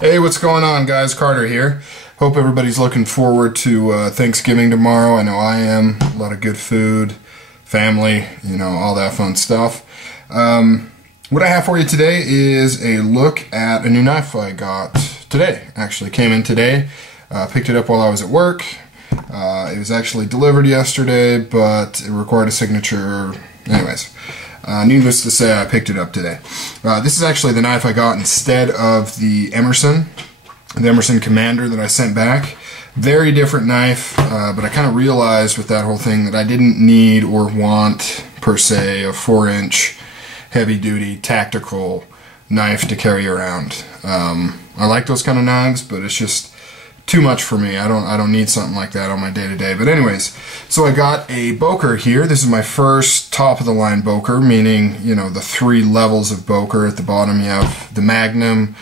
Hey, what's going on, guys? Carter here. Hope everybody's looking forward to Thanksgiving tomorrow. I know I am. A lot of good food, family, all that fun stuff. What I have for you today is a look at a new knife I got today. Actually came in today. Picked it up while I was at work. It was actually delivered yesterday, but it required a signature. Anyways, needless to say, I picked it up today. This is actually the knife I got instead of the Emerson Commander that I sent back. Very different knife, but I kind of realized with that whole thing that I didn't need or want, per se, a 4-inch heavy-duty tactical knife to carry around. I like those kind of knives, but it's just too much for me. I don't need something like that on my day-to-day. But anyways, so I got a Boker here. This is my first top-of-the-line Boker, meaning, the 3 levels of Boker. At the bottom you have the Magnum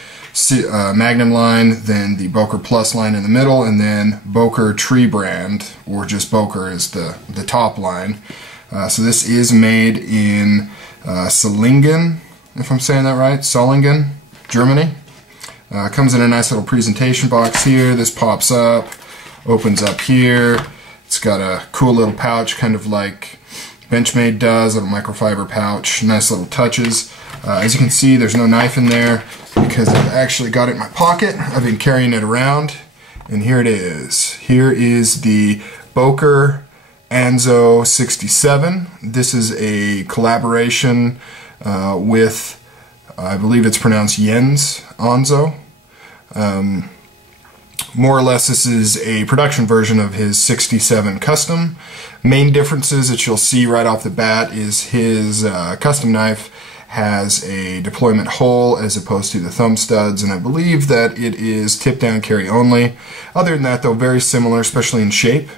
line, then the Boker Plus line in the middle, and then Boker Tree Brand, or just Boker is the top line. So this is made in Solingen, if I'm saying that right, Solingen, Germany. Comes in a nice little presentation box here. This pops up, opens up here. It's got a cool little pouch, kind of like Benchmade does, a little microfiber pouch. Nice little touches. As you can see, there's no knife in there because I've actually got it in my pocket. I've been carrying it around, and here it is. Here is the Boker Anso 67. This is a collaboration with, I believe it's pronounced Jens Anso. More or less, this is a production version of his 67 Custom. Main differences that you'll see right off the bat is his custom knife has a deployment hole as opposed to the thumb studs, and I believe that it is tip down carry only. Other than that, though, very similar, especially in shape.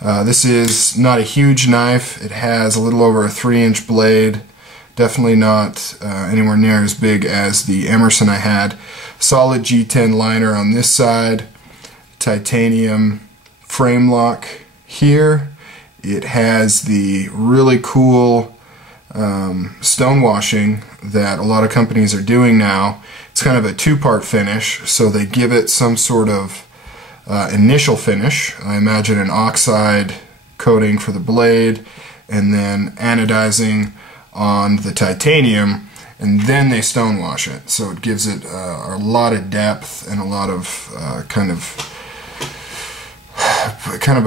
This is not a huge knife. It has a little over a 3-inch blade. Definitely not anywhere near as big as the Emerson I had. Solid G10 liner on this side. Titanium frame lock here. It has the really cool stonewashing that a lot of companies are doing now. It's kind of a 2-part finish, so they give it some sort of initial finish. I imagine an oxide coating for the blade, and then anodizing on the titanium, and then they stonewash it. So it gives it a lot of depth and a lot of kind of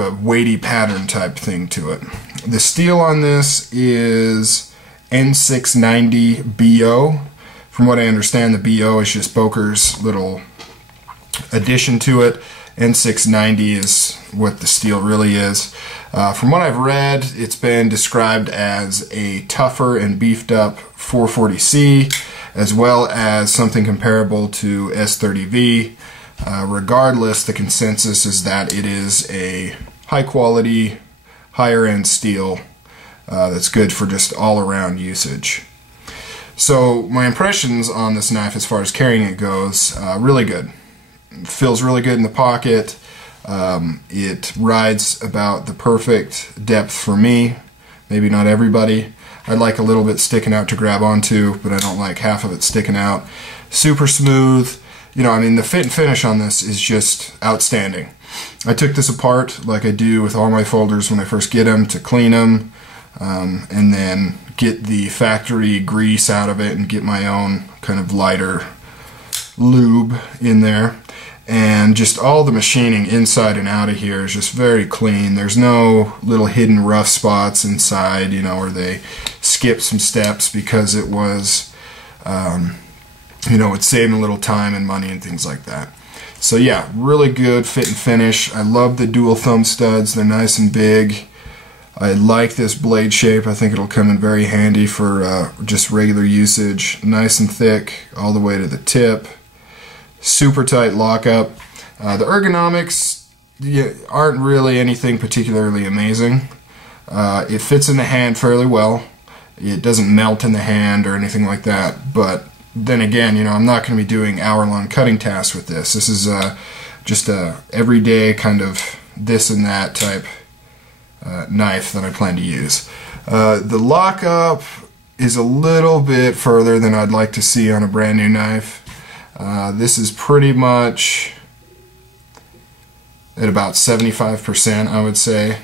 a weighty pattern type thing to it. The steel on this is N690 BO. From what I understand, the BO is just Boker's little addition to it. N690 is what the steel really is. From what I've read, it's been described as a tougher and beefed up 440C, as well as something comparable to S30V. Regardless, the consensus is that it is a high quality, higher end steel that's good for just all around usage. So my impressions on this knife as far as carrying it goes, really good. It feels really good in the pocket. It rides about the perfect depth for me. Maybe not everybody. I like a little bit sticking out to grab onto, but I don't like half of it sticking out. Super smooth. The fit and finish on this is just outstanding. I took this apart like I do with all my folders when I first get them to clean them, and then get the factory grease out of it and get my own kind of lighter lube in there. And just all the machining inside and out of here is just very clean. There's no little hidden rough spots inside, where they skipped some steps because it was, it's saving a little time and money and things like that. So yeah, really good fit and finish. I love the dual thumb studs. They're nice and big. I like this blade shape. I think it'll come in very handy for just regular usage. Nice and thick all the way to the tip. Super tight lockup. The ergonomics aren't really anything particularly amazing. It fits in the hand fairly well. It doesn't melt in the hand or anything like that, but then again, I'm not going to be doing hour-long cutting tasks with this. This is just a everyday kind of this and that type knife that I plan to use. The lockup is a little bit further than I'd like to see on a brand new knife. This is pretty much at about 75%, I would say.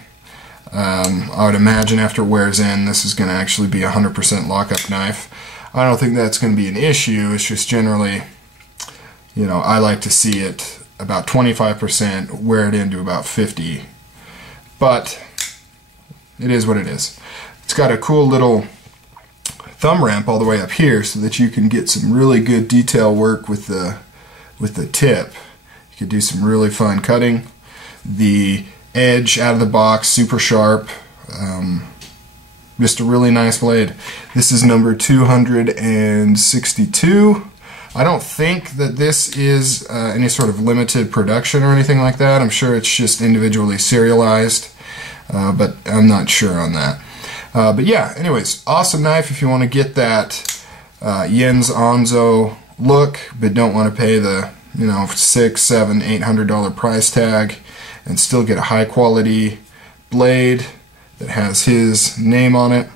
I would imagine after it wears in, this is going to actually be a 100% lockup knife. I don't think that's going to be an issue. It's just generally, you know, I like to see it about 25%, wear it into about 50%. But it is what it is. It's got a cool little thumb ramp all the way up here so that you can get some really good detail work with the tip. You could do some really fine cutting. The edge out of the box, super sharp. Just a really nice blade. This is number 262. I don't think that this is any sort of limited production or anything like that. I'm sure it's just individually serialized, but I'm not sure on that. But yeah, anyways, awesome knife if you want to get that Jens Anso look, but don't want to pay the, you know, $600, $700, $800 price tag and still get a high quality blade that has his name on it.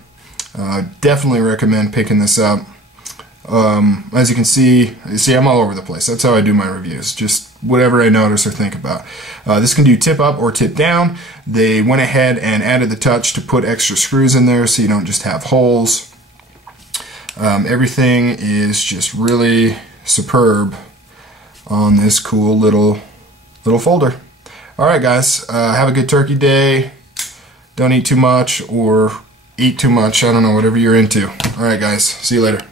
Definitely recommend picking this up. As you can see I'm all over the place. That's how I do my reviews, just whatever I notice or think about. This can do tip up or tip down. They went ahead and added the touch to put extra screws in there so you don't just have holes. Everything is just really superb on this cool little folder. Alright guys, have a good turkey day. Don't eat too much or eat too much. I don't know, whatever you're into. Alright guys, see you later.